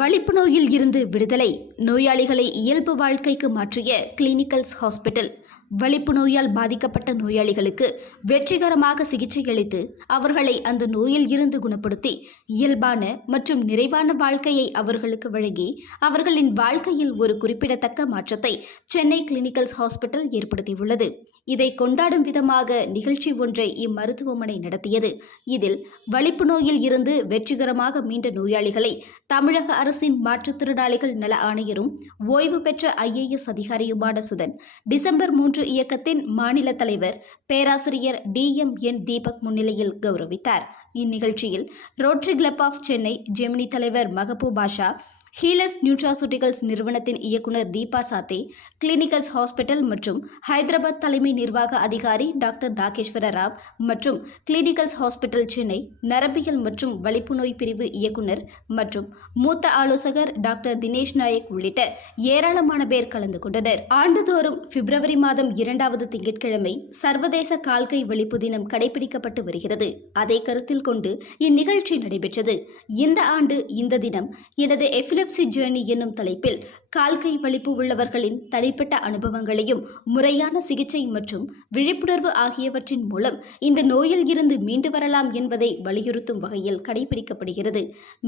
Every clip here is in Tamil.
வலிப்பு நோயில் இருந்து விடுதலை. நோயாளிகளை இயல்பு வாழ்க்கைக்கு மாற்றிய கிளினிக்கல்ஸ் ஹாஸ்பிட்டல். வலிப்பு நோயால் பாதிக்கப்பட்ட நோயாளிகளுக்கு வெற்றிகரமாக சிகிச்சை அளித்து அவர்களை அந்த நோயில் இருந்து குணப்படுத்தி இயல்பான மற்றும் நிறைவான வாழ்க்கையை அவர்களுக்கு வழங்கி அவர்களின் வாழ்க்கையில் ஒரு குறிப்பிடத்தக்க மாற்றத்தை சென்னை கிளினிக்கல்ஸ் ஹாஸ்பிட்டல் ஏற்படுத்தியுள்ளது. இதை கொண்டாடும் விதமாக நிகழ்ச்சி ஒன்றை இம்மருத்துவமனை நடத்தியது. இதில் வலிப்பு நோயில் இருந்து வெற்றிகரமாக மீண்ட நோயாளிகளை தமிழக அரசின் மாற்றுத்திறனாளிகள் நல ஆணையரும் ஓய்வு பெற்ற IAS அதிகாரியுமான சுதன் டிசம்பர் 3 இயக்கத்தின் மாநில தலைவர் பேராசிரியர் DMN தீபக் முன்னிலையில் கௌரவித்தார். இந்நிகழ்ச்சியில் rotary club of Chennai Gemini தலைவர் மகபூப் பாஷா, ஹீலர்ஸ் நியூட்ராசூட்டிகல்ஸ் நிறுவனத்தின் இயக்குனர் தீபா சாத்தே, கிளினிக்கல்ஸ் ஹாஸ்பிட்டல் மற்றும் ஹைதராபாத் தலைமை நிர்வாக அதிகாரி டாக்டர் நாகேஸ்வர ராவ் மற்றும் கிளினிக்கல்ஸ் ஹாஸ்பிட்டல் சென்னை நரம்பியல் மற்றும் வலிப்பு நோய் பிரிவு இயக்குனர் மற்றும் மூத்த ஆலோசகர் டாக்டர் தினேஷ் நாயக் உள்ளிட்ட ஏராளமான பேர் கலந்து கொண்டனர். ஆண்டுதோறும் பிப்ரவரி மாதம் 2வது திங்கட்கிழமை சர்வதேச கால்கை வலிப்பு தினம் கடைபிடிக்கப்பட்டு வருகிறது. அதை கருத்தில் கொண்டு இந்நிகழ்ச்சி நடைபெற்றது. இந்த ஆண்டு இந்த தினம் எனது எபிலெப்சி ஜேர்னி என்னும் தலைப்பில் கால்கை வலிப்பு உள்ளவர்களின் தனிப்பட்ட அனுபவங்களையும் முறையான சிகிச்சை மற்றும் விழிப்புணர்வு ஆகியவற்றின் மூலம் இந்த நோயில் இருந்து மீண்டு வரலாம் என்பதை வலியுறுத்தும் வகையில் கடைபிடிக்கப்படுகிறது.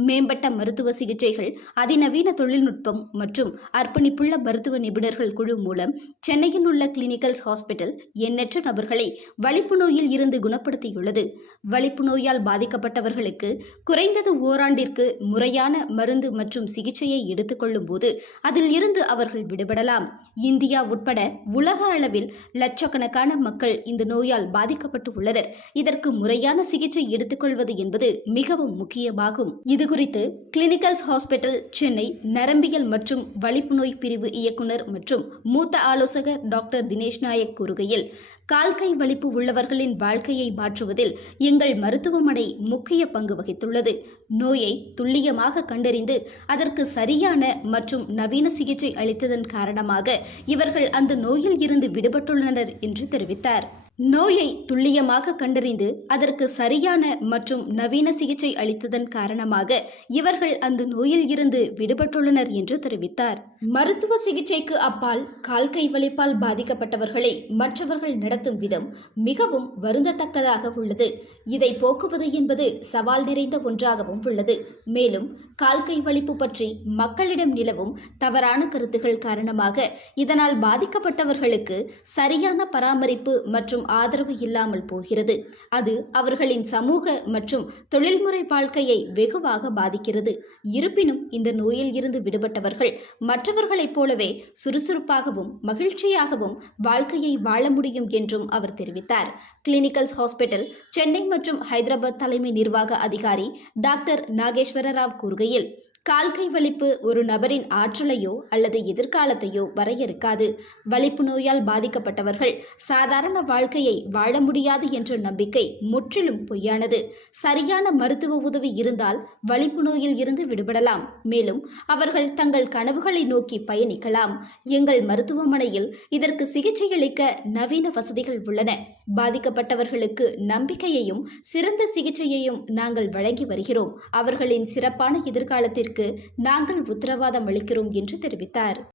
மேம்பட்ட மருத்துவ சிகிச்சைகள், அதிநவீன தொழில்நுட்பம் மற்றும் அர்ப்பணிப்புள்ள மருத்துவ நிபுணர்கள் குழு மூலம் சென்னையில் உள்ள கிளினிக்கல்ஸ் ஹாஸ்பிட்டல் எண்ணற்ற நபர்களை வலிப்பு நோயில் இருந்து குணப்படுத்தியுள்ளது. வலிப்பு நோயால் பாதிக்கப்பட்டவர்களுக்கு குறைந்தது ஓராண்டிற்கு முறையான மருந்து மற்றும் சிகிச்சையை எடுத்துக்கொள்ளும் போது அதில் இருந்து அவர்கள் விடுபடலாம். இந்தியா உட்பட உலக அளவில் லட்சக்கணக்கான மக்கள் இந்த நோயால் பாதிக்கப்பட்டு உள்ளனர். இதற்கு முறையான சிகிச்சை எடுத்துக்கொள்வது என்பது மிகவும் முக்கியமாகும். இதுகுறித்து கிளினிக்கல்ஸ் ஹாஸ்பிட்டல் சென்னை நரம்பியல் மற்றும் வலிப்பு நோய் பிரிவு இயக்குனர் மற்றும் மூத்த ஆலோசகர் டாக்டர் தினேஷ் நாயக் கூறுகையில், கால்கை வலிப்பு உள்ளவர்களின் வாழ்க்கையை மாற்றுவதில் எங்கள் மருத்துவமனை முக்கிய பங்கு வகித்துள்ளது. நோயை துல்லியமாக கண்டறிந்து அதற்கு சரியான மற்றும் நவீன சிகிச்சை அளித்ததன் காரணமாக இவர்கள் அந்த நோயில் இருந்து விடுபட்டுள்ளனர் என்று தெரிவித்தார். நோயை துல்லியமாக கண்டறிந்து அதற்கு சரியான மற்றும் நவீன சிகிச்சை அளித்ததன் காரணமாக இவர்கள் அந்த நோயில் இருந்து விடுபட்டுள்ளனர் என்று தெரிவித்தார். மருத்துவ சிகிச்சைக்கு அப்பால் கால்கை வலிப்பால் பாதிக்கப்பட்டவர்களை மற்றவர்கள் நடத்தும் விதம் மிகவும் வருந்தத்தக்கதாக உள்ளது. இதை போக்குவது என்பது சவால் நிறைந்த ஒன்றாகவும் உள்ளது. மேலும் கால்கை வலிப்பு பற்றி மக்களிடம் நிலவும் தவறான கருத்துகள் காரணமாக இதனால் பாதிக்கப்பட்டவர்களுக்கு சரியான பராமரிப்பு மற்றும் ஆதரவு இல்லாமல் போகிறது. அது அவர்களின் சமூக மற்றும் தொழில்முறை வாழ்க்கையை வெகுவாக பாதிக்கிறது. இருப்பினும் இந்த நோயில் இருந்து விடுபட்டவர்கள் மற்றவர்களைப் போலவே சுறுசுறுப்பாகவும் மகிழ்ச்சியாகவும் வாழ்க்கையை வாழ முடியும் என்றும் அவர் தெரிவித்தார். கிளினிக்கல்ஸ் ஹாஸ்பிட்டல் சென்னை மற்றும் ஹைதராபாத் தலைமை நிர்வாக அதிகாரி டாக்டர் நாகேஸ்வர ராவ் கூறுகையில், கால்கை வலிப்பு ஒரு நபரின் ஆற்றலையோ அல்லது எதிர்காலத்தையோ வரையறுக்காது. வலிப்பு நோயால் பாதிக்கப்பட்டவர்கள் சாதாரண வாழ்க்கையை வாழ முடியாது என்ற நம்பிக்கை முற்றிலும் பொய்யானது. சரியான மருத்துவ உதவி இருந்தால் வலிப்பு நோயில் இருந்து விடுபடலாம். மேலும் அவர்கள் தங்கள் கனவுகளை நோக்கி பயணிக்கலாம். எங்கள் மருத்துவமனையில் இதற்கு சிகிச்சையளிக்க நவீன வசதிகள் உள்ளன. பாதிக்கப்பட்டவர்களுக்கு நம்பிக்கையையும் சிறந்த சிகிச்சையையும் நாங்கள் வழங்கி வருகிறோம். அவர்களின் சிறப்பான எதிர்காலத்திற்கு நாங்கள் உத்தரவாதம் அளிக்கிறோம் என்று தெரிவித்தார்.